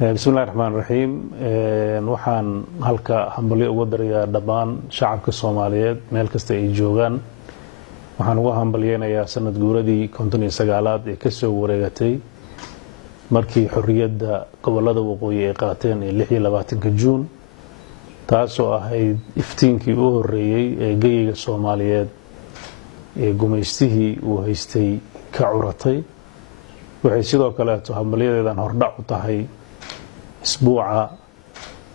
بسم الله الرحمن الرحيم waxaan halka hambalyo ugu darayaa dhammaan shacabka Soomaaliyeed meel kasta ay joogaan waxaan ugu hambalyeenayaa sanad guuradii 59aad ee ka soo wareegatay markii xorriyadda gobolada waqooyi ay qaateen 26 Juun taasoo ahayd iftiinkii u horeeyay ee geyga Soomaaliyeed ee gumeystihii uu haystay ka curatay waxay sidoo kale hambalyadeedan hordhac u tahay isbuuca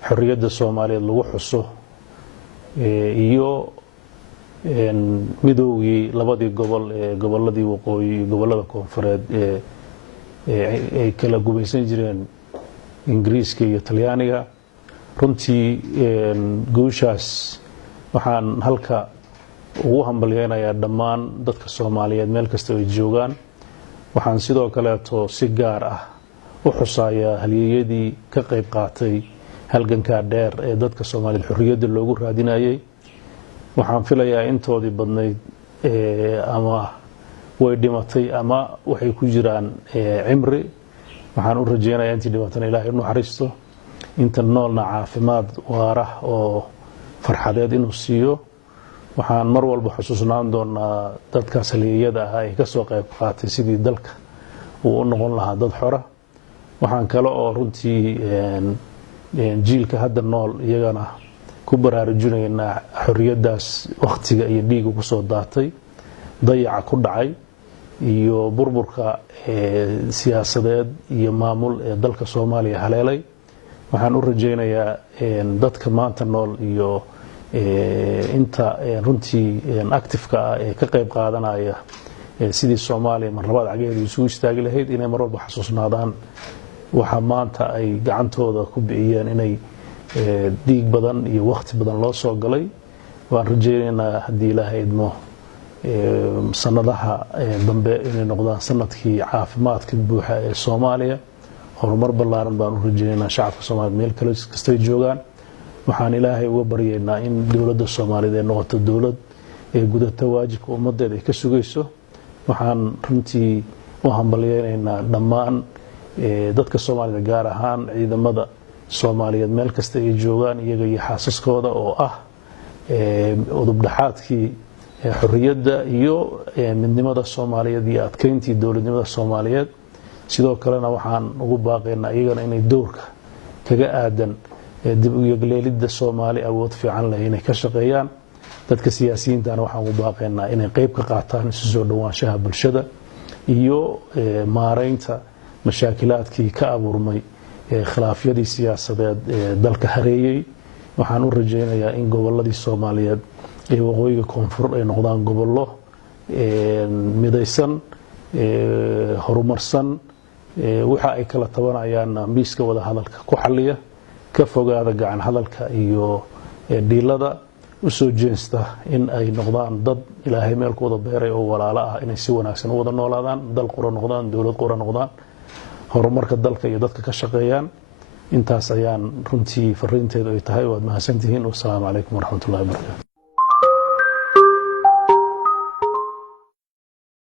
xorriyadda Soomaaliyeed lagu xuso iyo midowgii labadii gobol ee goboladii waqooyi iyo gobolada koonfureed ee kala gumaysan jireen Ingiriiska iyo Talyaaniga runtii guushaas waxaan halka ugu hambalyeenayaa dhammaan dadka Soomaaliyeed meel kasta ay joogaan waxaan sidoo kale si gaar ah u xusaaya halyeeyadii ka qayb qaatay halganka dheer ee dadka Soomaaliyeed xorriyadda loogu raadinayay waxaan filayaa intoodii badnayd ama way dhimatay ama waxay ku jiraan cimri waxaan u rajeynayaa intii dhimatana Ilaahay inuu naxariisto inta noolna caafimaad waara oo farxadeed inuu siiyo waxaan mar walba xusuusnaan doonaa dadkaas halyeeyada ah ee ka soo qayb qaatay sidii dalka uu u noqon lahaa dad xor ah waxaan kale oo runtii jiilka hadda nool iyagana ku baraarujinaynaa xorriyadaas waqtiga iyo dhiigga ku soo daatay dayaca ku dhacay iyo burburka siyaasadeed iyo maamul ee dalka Soomaaliya haleelay waxaan u rajeynayaa dadka maanta nool iyo inta runtii active-ka ah ee ka qayb qaadanaya sidii Soomaaliya mar labaad cageedu isugu istaagi lahayd inay mar walba xasuusnaadaan waxa maanta ay gacantooda ku bixiyeen inay dhiig badan iyo waqti badan loo soo galay waan rajeynaynaa haddii Ilaahay idmo sanadaha dambe inay noqdaan sanadkii caafimaadka buuxa ee Soomaaliya horumar ballaaran baan u rajeynaynaa shacabka Soomaaliyeed meel kasta ay joogaan waxaan Ilaahay uga baryaynaa in dawladda Soomaaliyeed ay noqoto dawlad ee gudata waajibka ummadeeda ay ka sugayso waxaan runtii u hambalyeenaynaa dhammaan dadka Soomaaliyeed gaar ahaan ciidamada Soomaaliyeed meel kasta ay joogaan iyaga iyo xaasaskooda oo ah udub dhaxaadkii xorriyadda iyo midnimada Soomaaliyeed iyo adkeyntii dawladnimada Soomaaliyeed sidoo kalena waxaan ugu baaqaynaa iyagana inay doorka kaga aadan dib u yegleelidda Soomaali awood fiican leh inay ka shaqeeyaan dadka siyaasiyiintana waxaan ugu baaqaynaa inay qayb ka qaataan isu soo dhawaanshaha bulshada iyo maareynta mashaakilaadkii ka abuurmay khilaafyadii siyaasadeed ee dalka hareeyay waxaan u rajeynayaa in goboladii Soomaaliyeed ee waqooyiga koonfur ay noqdaan gobollo midaysan horumarsan waxa ay kala tabanayaan miiska wada hadalka ku xalliya ka fogaada gacan hadalka iyo dhiilada u soo jeesta in ay noqdaan dad Ilaahay meel ku wada beeray oo walaalo ah inay si wanaagsan u wada noolaadaan dal qura noqdaan dawlad qura noqdaan horumarka dalka iyo dadka ka shaqeeyaan intaas ayaan runtii fariinteedu ay tahay waad mahadsantihiin wassalaamu calaykum waraxmatullaahi wabarakaatuh